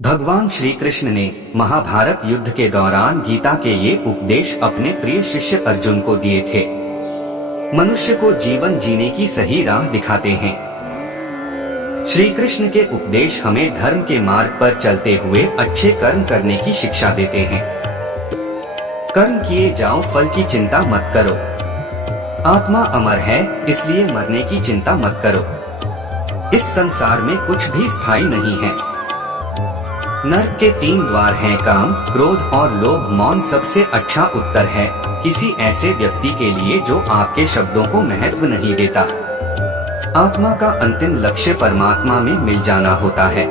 भगवान श्री कृष्ण ने महाभारत युद्ध के दौरान गीता के ये उपदेश अपने प्रिय शिष्य अर्जुन को दिए थे। मनुष्य को जीवन जीने की सही राह दिखाते हैं। श्री कृष्ण के उपदेश हमें धर्म के मार्ग पर चलते हुए अच्छे कर्म करने की शिक्षा देते हैं। कर्म किए जाओ, फल की चिंता मत करो। आत्मा अमर है, इसलिए मरने की चिंता मत करो। इस संसार में कुछ भी स्थायी नहीं है। नरक के 3 द्वार हैं, काम, क्रोध और लोभ। मौन सबसे अच्छा उत्तर है किसी ऐसे व्यक्ति के लिए जो आपके शब्दों को महत्व नहीं देता। आत्मा का अंतिम लक्ष्य परमात्मा में मिल जाना होता है।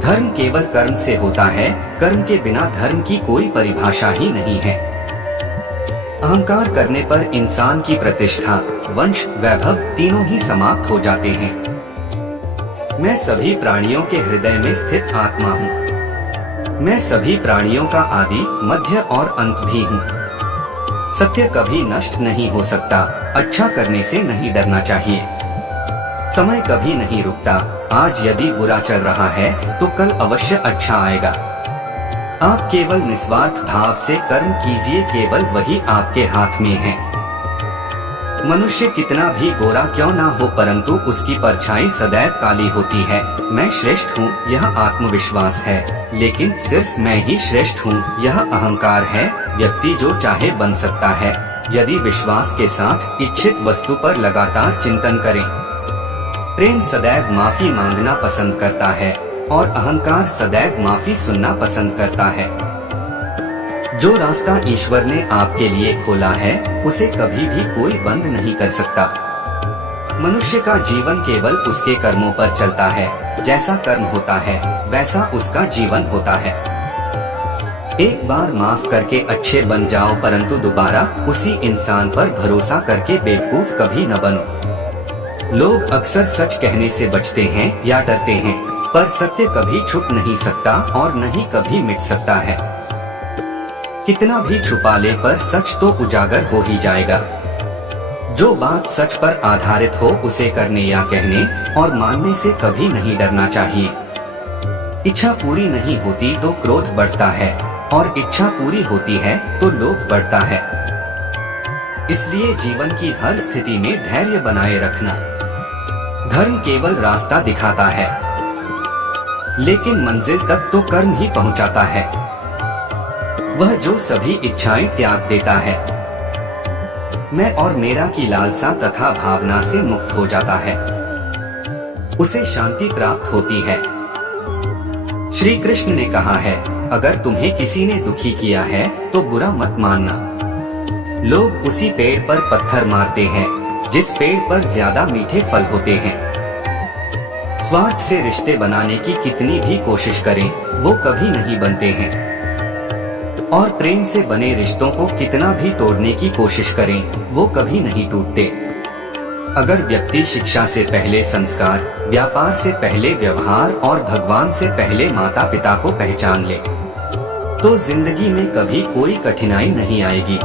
धर्म केवल कर्म से होता है, कर्म के बिना धर्म की कोई परिभाषा ही नहीं है। अहंकार करने पर इंसान की प्रतिष्ठा, वंश, वैभव तीनों ही समाप्त हो जाते हैं। मैं सभी प्राणियों के हृदय में स्थित आत्मा हूँ। मैं सभी प्राणियों का आदि, मध्य और अंत भी हूँ। सत्य कभी नष्ट नहीं हो सकता। अच्छा करने से नहीं डरना चाहिए। समय कभी नहीं रुकता। आज यदि बुरा चल रहा है तो कल अवश्य अच्छा आएगा। आप केवल निस्वार्थ भाव से कर्म कीजिए, केवल वही आपके हाथ में है। मनुष्य कितना भी गोरा क्यों ना हो, परंतु उसकी परछाई सदैव काली होती है। मैं श्रेष्ठ हूँ, यह आत्मविश्वास है, लेकिन सिर्फ मैं ही श्रेष्ठ हूँ, यह अहंकार है। व्यक्ति जो चाहे बन सकता है, यदि विश्वास के साथ इच्छित वस्तु पर लगातार चिंतन करें। प्रेम सदैव माफी मांगना पसंद करता है और अहंकार सदैव माफी सुनना पसंद करता है। जो रास्ता ईश्वर ने आपके लिए खोला है, उसे कभी भी कोई बंद नहीं कर सकता। मनुष्य का जीवन केवल उसके कर्मों पर चलता है। जैसा कर्म होता है, वैसा उसका जीवन होता है। एक बार माफ करके अच्छे बन जाओ, परंतु दोबारा उसी इंसान पर भरोसा करके बेवकूफ कभी न बनो। लोग अक्सर सच कहने से बचते हैं या डरते हैं, पर सत्य कभी छुप नहीं सकता और न ही कभी मिट सकता है। कितना भी छुपा ले, पर सच तो उजागर हो ही जाएगा। जो बात सच पर आधारित हो, उसे करने या कहने और मानने से कभी नहीं डरना चाहिए। इच्छा पूरी नहीं होती तो क्रोध बढ़ता है, और इच्छा पूरी होती है तो लोभ बढ़ता है। इसलिए जीवन की हर स्थिति में धैर्य बनाए रखना। धर्म केवल रास्ता दिखाता है, लेकिन मंजिल तक तो कर्म ही पहुंचाता है। वह जो सभी इच्छाएं त्याग देता है, मैं और मेरा की लालसा तथा भावना से मुक्त हो जाता है, उसे शांति प्राप्त होती है। श्री कृष्ण ने कहा है, अगर तुम्हें किसी ने दुखी किया है तो बुरा मत मानना। लोग उसी पेड़ पर पत्थर मारते हैं जिस पेड़ पर ज्यादा मीठे फल होते हैं। स्वार्थ से रिश्ते बनाने की कितनी भी कोशिश करें, वो कभी नहीं बनते हैं। और प्रेम से बने रिश्तों को कितना भी तोड़ने की कोशिश करें, वो कभी नहीं टूटते। अगर व्यक्ति शिक्षा से पहले संस्कार, व्यापार से पहले व्यवहार और भगवान से पहले माता पिता को पहचान ले, तो जिंदगी में कभी कोई कठिनाई नहीं आएगी।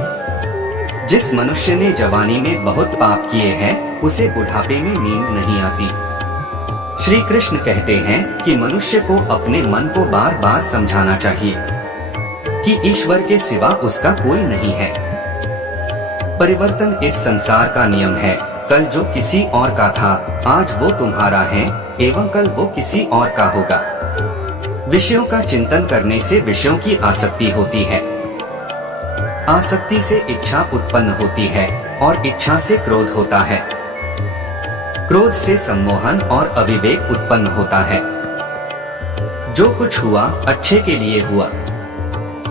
जिस मनुष्य ने जवानी में बहुत पाप किए हैं, उसे बुढ़ापे में नींद नहीं आती। श्री कृष्ण कहते हैं कि मनुष्य को अपने मन को बार बार समझाना चाहिए कि ईश्वर के सिवा उसका कोई नहीं है। परिवर्तन इस संसार का नियम है। कल जो किसी और का था, आज वो तुम्हारा है, एवं कल वो किसी और का होगा। विषयों का चिंतन करने से विषयों की आसक्ति होती है। आसक्ति से इच्छा उत्पन्न होती है और इच्छा से क्रोध होता है। क्रोध से सम्मोहन और अविवेक उत्पन्न होता है। जो कुछ हुआ अच्छे के लिए हुआ।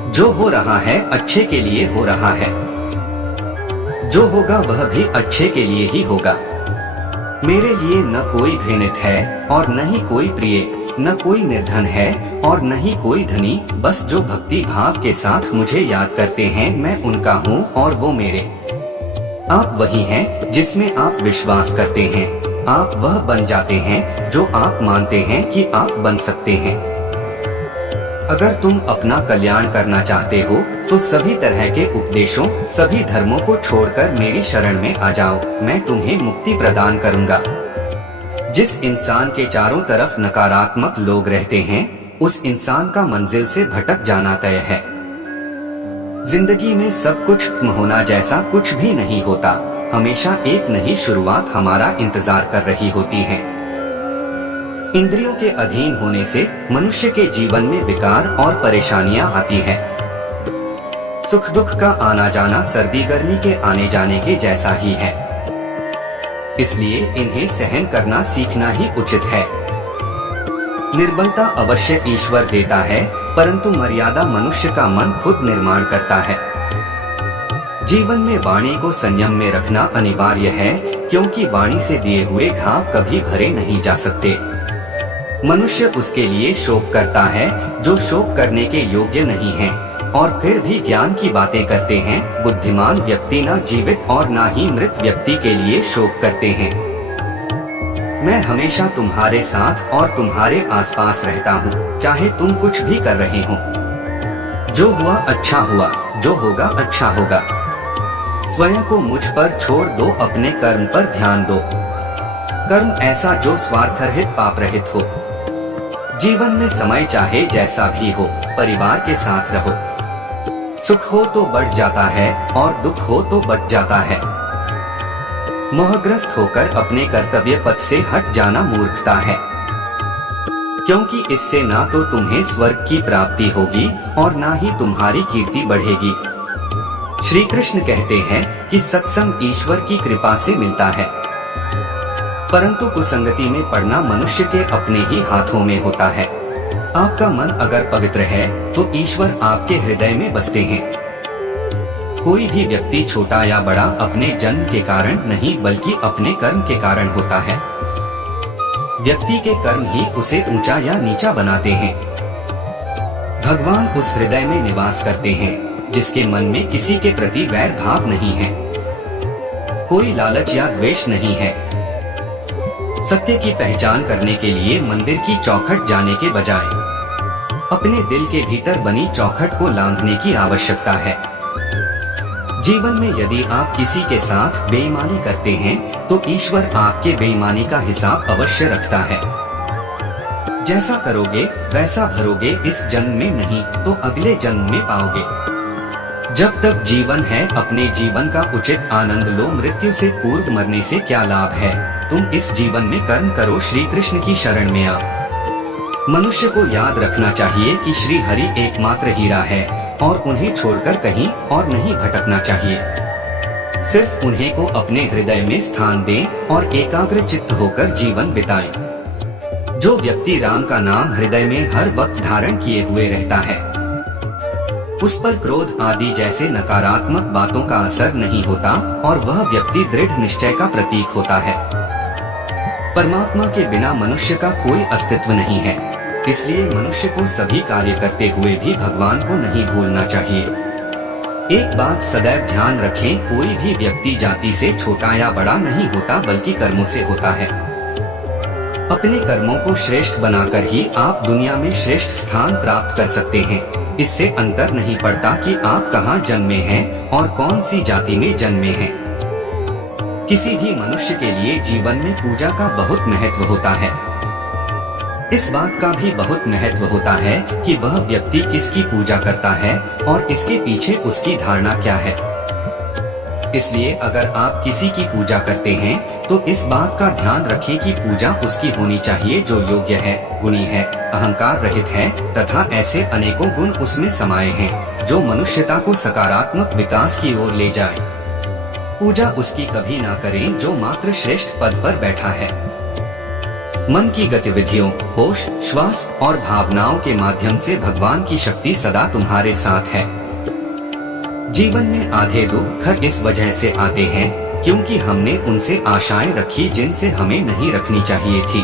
जो हो रहा है अच्छे के लिए हो रहा है। जो होगा वह भी अच्छे के लिए ही होगा। मेरे लिए न कोई घृणित है और न ही कोई प्रिय, न कोई निर्धन है और न ही कोई धनी। बस जो भक्ति भाव के साथ मुझे याद करते हैं, मैं उनका हूँ और वो मेरे। आप वही हैं जिसमें आप विश्वास करते हैं। आप वह बन जाते हैं जो आप मानते हैं कि आप बन सकते हैं। अगर तुम अपना कल्याण करना चाहते हो तो सभी तरह के उपदेशों, सभी धर्मों को छोड़कर मेरी शरण में आ जाओ। मैं तुम्हें मुक्ति प्रदान करूंगा। जिस इंसान के चारों तरफ नकारात्मक लोग रहते हैं, उस इंसान का मंजिल से भटक जाना तय है। जिंदगी में सब कुछ होना जैसा कुछ भी नहीं होता। हमेशा एक नई शुरुआत हमारा इंतजार कर रही होती है। इंद्रियों के अधीन होने से मनुष्य के जीवन में विकार और परेशानियां आती है। सुख दुख का आना जाना सर्दी गर्मी के आने जाने के जैसा ही है, इसलिए इन्हें सहन करना सीखना ही उचित है। निर्बलता अवश्य ईश्वर देता है, परंतु मर्यादा मनुष्य का मन खुद निर्माण करता है। जीवन में वाणी को संयम में रखना अनिवार्य है, क्योंकि वाणी से दिए हुए घाव कभी भरे नहीं जा सकते। मनुष्य उसके लिए शोक करता है जो शोक करने के योग्य नहीं है, और फिर भी ज्ञान की बातें करते हैं। बुद्धिमान व्यक्ति न जीवित और न ही मृत व्यक्ति के लिए शोक करते हैं। मैं हमेशा तुम्हारे साथ और तुम्हारे आसपास रहता हूँ, चाहे तुम कुछ भी कर रहे हो। जो हुआ अच्छा हुआ, जो होगा अच्छा होगा। स्वयं को मुझ पर छोड़ दो, अपने कर्म पर ध्यान दो। कर्म ऐसा जो स्वार्थ रहित पाप रहित हो। जीवन में समय चाहे जैसा भी हो, परिवार के साथ रहो। सुख हो तो बढ़ जाता है और दुख हो तो बच जाता है। मोहग्रस्त होकर अपने कर्तव्य पथ से हट जाना मूर्खता है, क्योंकि इससे ना तो तुम्हें स्वर्ग की प्राप्ति होगी और ना ही तुम्हारी कीर्ति बढ़ेगी। श्री कृष्ण कहते हैं कि सत्संग ईश्वर की कृपा से मिलता है, परंतु कुसंगति में पड़ना मनुष्य के अपने ही हाथों में होता है। आपका मन अगर पवित्र है तो ईश्वर आपके हृदय में बसते हैं। कोई भी व्यक्ति छोटा या बड़ा अपने जन्म के कारण नहीं, बल्कि अपने कर्म के कारण होता है। व्यक्ति के कर्म ही उसे ऊंचा या नीचा बनाते हैं। भगवान उस हृदय में निवास करते हैं जिसके मन में किसी के प्रति वैर भाव नहीं है, कोई लालच या द्वेष नहीं है। सत्य की पहचान करने के लिए मंदिर की चौखट जाने के बजाय अपने दिल के भीतर बनी चौखट को लांघने की आवश्यकता है। जीवन में यदि आप किसी के साथ बेईमानी करते हैं तो ईश्वर आपके बेईमानी का हिसाब अवश्य रखता है। जैसा करोगे वैसा भरोगे, इस जन्म में नहीं तो अगले जन्म में पाओगे। जब तक जीवन है अपने जीवन का उचित आनंद लो, मृत्यु से पूर्व मरने से क्या लाभ है। तुम इस जीवन में कर्म करो, श्री कृष्ण की शरण में आओ। मनुष्य को याद रखना चाहिए कि श्री हरि एकमात्र हीरा है और उन्हें छोड़कर कहीं और नहीं भटकना चाहिए। सिर्फ उन्हें को अपने हृदय में स्थान दें और एकाग्र चित्त होकर जीवन बिताएं। जो व्यक्ति राम का नाम हृदय में हर वक्त धारण किए हुए रहता है, उस पर क्रोध आदि जैसे नकारात्मक बातों का असर नहीं होता और वह व्यक्ति दृढ़ निश्चय का प्रतीक होता है। परमात्मा के बिना मनुष्य का कोई अस्तित्व नहीं है, इसलिए मनुष्य को सभी कार्य करते हुए भी भगवान को नहीं भूलना चाहिए। एक बात सदैव ध्यान रखें, कोई भी व्यक्ति जाति से छोटा या बड़ा नहीं होता, बल्कि कर्मों से होता है। अपने कर्मों को श्रेष्ठ बनाकर ही आप दुनिया में श्रेष्ठ स्थान प्राप्त कर सकते हैं। इससे अंतर नहीं पड़ता कि आप कहाँ जन्मे हैं और कौन सी जाति में जन्मे हैं। किसी भी मनुष्य के लिए जीवन में पूजा का बहुत महत्व होता है। इस बात का भी बहुत महत्व होता है कि वह व्यक्ति किसकी पूजा करता है और इसके पीछे उसकी धारणा क्या है। इसलिए अगर आप किसी की पूजा करते हैं तो इस बात का ध्यान रखें कि पूजा उसकी होनी चाहिए जो योग्य है, गुणी है, अहंकार रहित है तथा ऐसे अनेकों गुण उसमें समाये हैं जो मनुष्यता को सकारात्मक विकास की ओर ले जाए। पूजा उसकी कभी ना करें जो मात्र श्रेष्ठ पद पर बैठा है। मन की गतिविधियों, होश, श्वास और भावनाओं के माध्यम से भगवान की शक्ति सदा तुम्हारे साथ है। जीवन में आधे दुख इस वजह से आते हैं क्योंकि हमने उनसे आशाएं रखी जिनसे हमें नहीं रखनी चाहिए थी।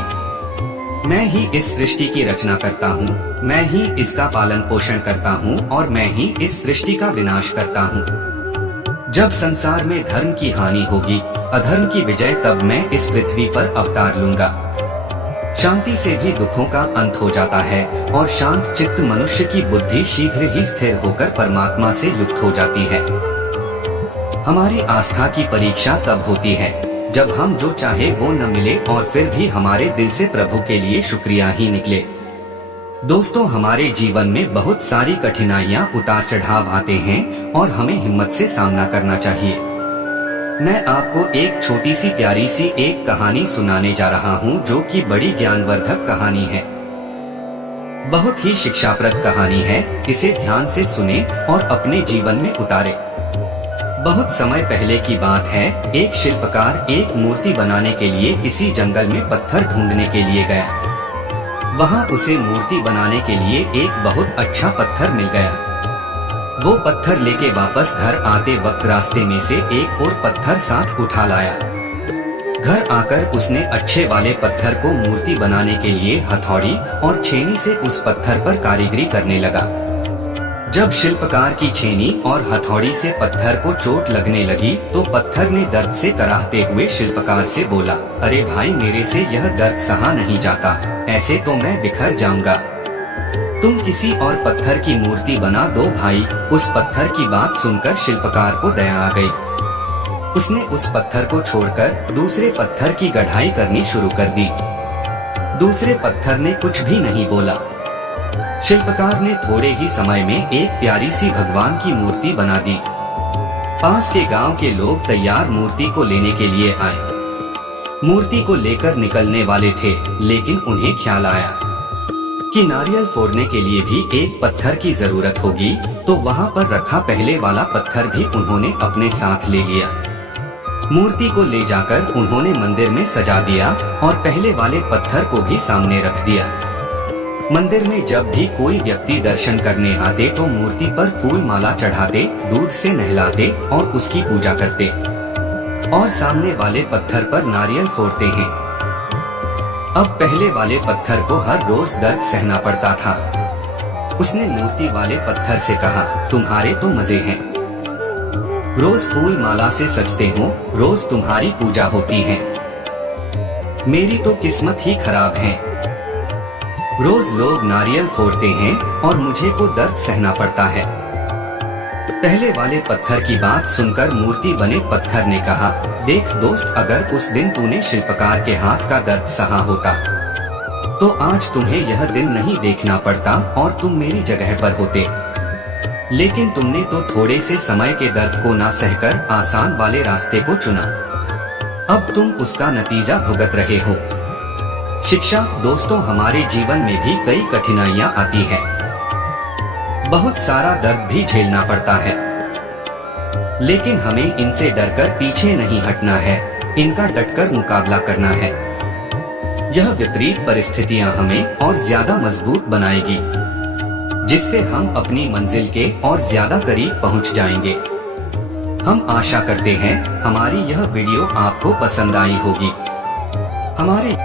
मैं ही इस सृष्टि की रचना करता हूँ, मैं ही इसका पालन पोषण करता हूँ और मैं ही इस सृष्टि का विनाश करता हूँ। जब संसार में धर्म की हानि होगी, अधर्म की विजय, तब मैं इस पृथ्वी पर अवतार लूंगा। शांति से भी दुखों का अंत हो जाता है और शांत चित्त मनुष्य की बुद्धि शीघ्र ही स्थिर होकर परमात्मा से युक्त हो जाती है। हमारी आस्था की परीक्षा तब होती है जब हम जो चाहे वो न मिले और फिर भी हमारे दिल से प्रभु के लिए शुक्रिया ही निकले। दोस्तों, हमारे जीवन में बहुत सारी कठिनाइयाँ उतार चढ़ाव आते हैं और हमें हिम्मत से सामना करना चाहिए। मैं आपको एक छोटी सी प्यारी सी एक कहानी सुनाने जा रहा हूँ जो कि बड़ी ज्ञानवर्धक कहानी है। बहुत ही शिक्षाप्रद कहानी है। इसे ध्यान से सुने और अपने जीवन में उतारे। बहुत समय पहले की बात है। एक शिल्पकार एक मूर्ति बनाने के लिए किसी जंगल में पत्थर ढूंढने के लिए गया। वहाँ उसे मूर्ति बनाने के लिए एक बहुत अच्छा पत्थर मिल गया। वो पत्थर लेके वापस घर आते वक्त रास्ते में से एक और पत्थर साथ उठा लाया। घर आकर उसने अच्छे वाले पत्थर को मूर्ति बनाने के लिए हथौड़ी और छेनी से उस पत्थर पर कारीगरी करने लगा। जब शिल्पकार की छेनी और हथौड़ी से पत्थर को चोट लगने लगी तो पत्थर ने दर्द से कराहते हुए शिल्पकार से बोला, अरे भाई, मेरे से यह दर्द सहा नहीं जाता, ऐसे तो मैं बिखर जाऊंगा। तुम किसी और पत्थर की मूर्ति बना दो भाई। उस पत्थर की बात सुनकर शिल्पकार को दया आ गई। उसने उस पत्थर को छोड़कर दूसरे पत्थर की गढ़ाई करनी शुरू कर दी। दूसरे पत्थर ने कुछ भी नहीं बोला। शिल्पकार ने थोड़े ही समय में एक प्यारी सी भगवान की मूर्ति बना दी। पास के गांव के लोग तैयार मूर्ति को लेने के लिए आए। मूर्ति को लेकर निकलने वाले थे, लेकिन उन्हें ख्याल आया कि नारियल फोड़ने के लिए भी एक पत्थर की जरूरत होगी, तो वहां पर रखा पहले वाला पत्थर भी उन्होंने अपने साथ ले लिया। मूर्ति को ले जाकर उन्होंने मंदिर में सजा दिया और पहले वाले पत्थर को भी सामने रख दिया। मंदिर में जब भी कोई व्यक्ति दर्शन करने आते तो मूर्ति पर फूल माला चढ़ाते, दूध से नहलाते और उसकी पूजा करते और सामने वाले पत्थर पर नारियल फोड़ते हैं। अब पहले वाले पत्थर को हर रोज दर्द सहना पड़ता था। उसने मूर्ति वाले पत्थर से कहा, तुम्हारे तो मजे हैं, रोज फूल माला से सजते हो, रोज तुम्हारी पूजा होती है, मेरी तो किस्मत ही खराब है। रोज लोग नारियल फोड़ते हैं और मुझे को दर्द सहना पड़ता है। पहले वाले पत्थर की बात सुनकर मूर्ति बने पत्थर ने कहा, देख दोस्त, अगर उस दिन तूने शिल्पकार के हाथ का दर्द सहा होता तो आज तुम्हें यह दिन नहीं देखना पड़ता और तुम मेरी जगह पर होते। लेकिन तुमने तो थोड़े से समय के दर्द को ना सहकर आसान वाले रास्ते को चुना। अब तुम उसका नतीजा भुगत रहे हो। शिक्षा। दोस्तों, हमारे जीवन में भी कई कठिनाइयां आती है, बहुत सारा दर्द भी झेलना पड़ता है, लेकिन हमें इनसे डरकर पीछे नहीं हटना है, इनका डटकर मुकाबला करना है। यह विपरीत परिस्थितियां हमें और ज्यादा मजबूत बनाएगी, जिससे हम अपनी मंजिल के और ज्यादा करीब पहुंच जाएंगे। हम आशा करते हैं हमारी यह वीडियो आपको पसंद आई होगी। हमारे